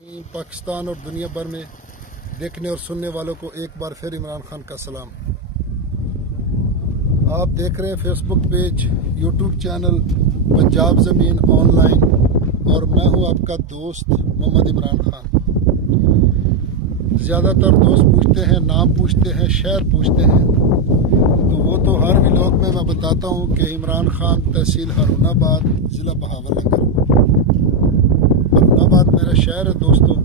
पाकिस्तान और दुनिया भर में देखने और सुनने वालों को एक बार फिर इमरान खान का सलाम। आप देख रहे हैं Facebook page, YouTube channel Punjab ज़मीन ऑनलाइन और मैं हूं आपका दोस्त मोहम्मद इमरान खान। ज़्यादातर दोस्त पूछते हैं, नाम पूछते हैं, शहर पूछते हैं, तो वो तो हर व्लॉग में मैं बताता हूं कि इमरान खान, तहसील हारूनाबाद, ज़िला बहावलनगर। हारूनाबाद मेरा शहर है दोस्तों।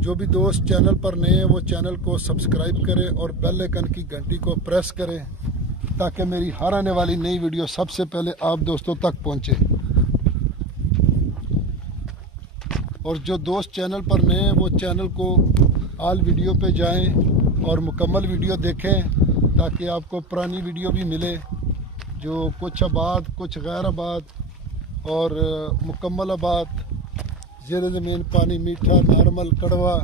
जो भी दोस्त चैनल पर नए हैं वो चैनल को सब्सक्राइब करें और बेल आइकन की घंटी को प्रेस करें ताकि मेरी हर आने वाली नई वीडियो सबसे पहले आप दोस्तों तक पहुंचे। और जो दोस्त चैनल पर नए हैं वो चैनल को ऑल वीडियो पे जाएं और मुकम्मल वीडियो देखें ताकि आपको पुरानी वीडियो भी मिले, जो कुछ आबाद, कुछ गैर आबाद और मुकम्मल आबाद, ज़ेर ज़मीन, पानी मीठा, नॉर्मल, कड़वा,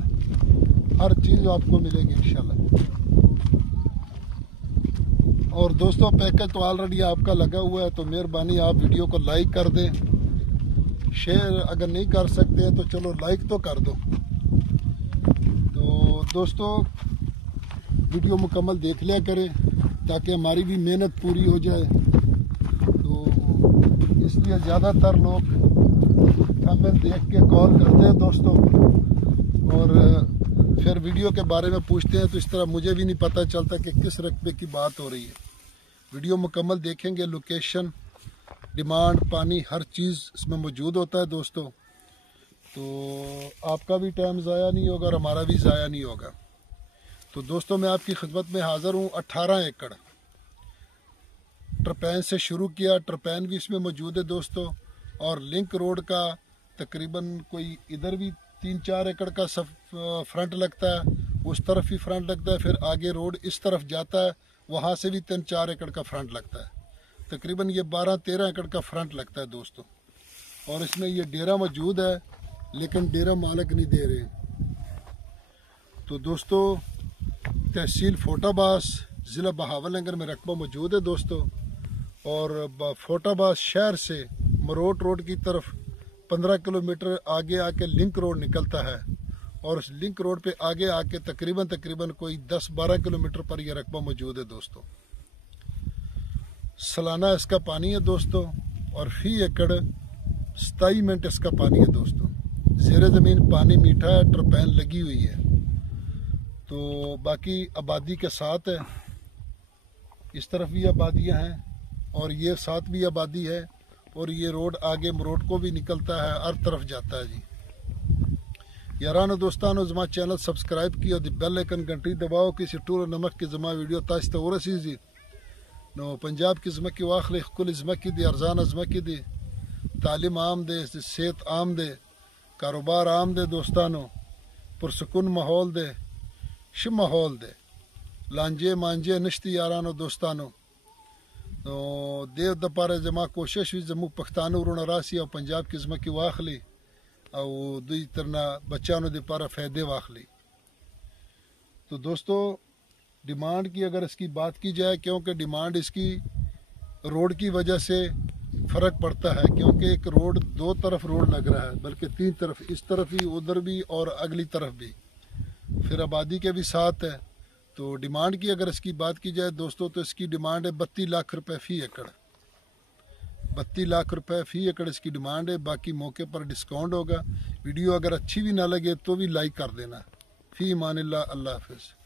हर चीज़ आपको मिलेगी इंशाल्लाह। और दोस्तों पैकेज तो ऑलरेडी आपका लगा हुआ है, तो मेहरबानी आप वीडियो को लाइक कर दें। शेयर अगर नहीं कर सकते हैं तो चलो लाइक तो कर दो। तो दोस्तों वीडियो मुकम्मल देख लिया करें ताकि हमारी भी मेहनत पूरी हो जाए। तो इसलिए ज़्यादातर लोग कमेंट देख के कॉल करते हैं दोस्तों और फिर वीडियो के बारे में पूछते हैं, तो इस तरह मुझे भी नहीं पता चलता कि किस रकबे की बात हो रही है। वीडियो मुकम्मल देखेंगे, लोकेशन, डिमांड, पानी, हर चीज़ इसमें मौजूद होता है दोस्तों। तो आपका भी टाइम ज़ाया नहीं होगा और हमारा भी ज़ाया नहीं होगा। तो दोस्तों मैं आपकी खिदमत में हाज़िर हूँ। 18 एकड़ ट्रपैन से शुरू किया, ट्रपैन भी इसमें मौजूद है दोस्तों। और लिंक रोड का तकरीबन कोई इधर भी 3-4 एकड़ का फ्रंट लगता है, उस तरफ भी फ्रंट लगता है, फिर आगे रोड इस तरफ जाता है, वहाँ से भी 3-4 एकड़ का फ्रंट लगता है। तकरीबन ये 12-13 एकड़ का फ्रंट लगता है दोस्तों। और इसमें ये डेरा मौजूद है लेकिन डेरा मालिक नहीं दे रहे। तो दोस्तों तहसील फोटाबास, ज़िला बहावलनगर में रकबा मौजूद है दोस्तों। और फोटाबास शहर से मरोट रोड की तरफ 15 किलोमीटर आगे आके लिंक रोड निकलता है और उस लिंक रोड पे आगे आके तकरीबन कोई 10-12 किलोमीटर पर यह रकबा मौजूद है दोस्तों। सालाना इसका पानी है दोस्तों और फी एकड़ 27 मिनट इसका पानी है दोस्तों। ज़ेर ज़मीन पानी मीठा है, ट्रपैन लगी हुई है। तो बाकी आबादी के साथ है, इस तरफ भी आबादियाँ हैं और ये साथ भी आबादी है। और ये रोड आगे मरोट को भी निकलता है, हर तरफ जाता है जी। यारानो दोस्तानो ज़मा चैनल सब्सक्राइब किया, बेल आइकन घंटी दबाओ किसी टूर नमक की ज़मा वीडियो तास्त और सीजी नो पंजाब की ज़मा की वाखले कुल ज़मा की दे, अरजान ज़मा की दे, तालीम आम दे, सेहत आम दे, कारोबार आम दे दोस्तानो, पुरसकून माहौल दे, शिम माहौल दे, लांजे मांजे नश्ती यारानो दोस्तानो। तो देव दपारे जमा कोशिश हुई जमू पख्तानो रुण रासी और पंजाब की ज़मा की वाखली और दुई तरना बच्चानों दे पारा फ़ायदे वाखली। तो दोस्तों डिमांड की अगर इसकी बात की जाए, क्योंकि डिमांड इसकी रोड की वजह से फ़र्क पड़ता है, क्योंकि एक रोड 2 तरफ रोड लग रहा है, बल्कि 3 तरफ, इस तरफ भी, उधर भी और अगली तरफ भी, फिर आबादी के भी साथ है। तो डिमांड की अगर इसकी बात की जाए दोस्तों तो इसकी डिमांड है 32 लाख रुपए फ़ी एकड़। 32 लाख रुपए फ़ी एकड़ इसकी डिमांड है। बाकी मौके पर डिस्काउंट होगा। वीडियो अगर अच्छी भी ना लगे तो भी लाइक कर देना। फ़ी ईमानिल्लाह, अल्लाह हाफ़िज़।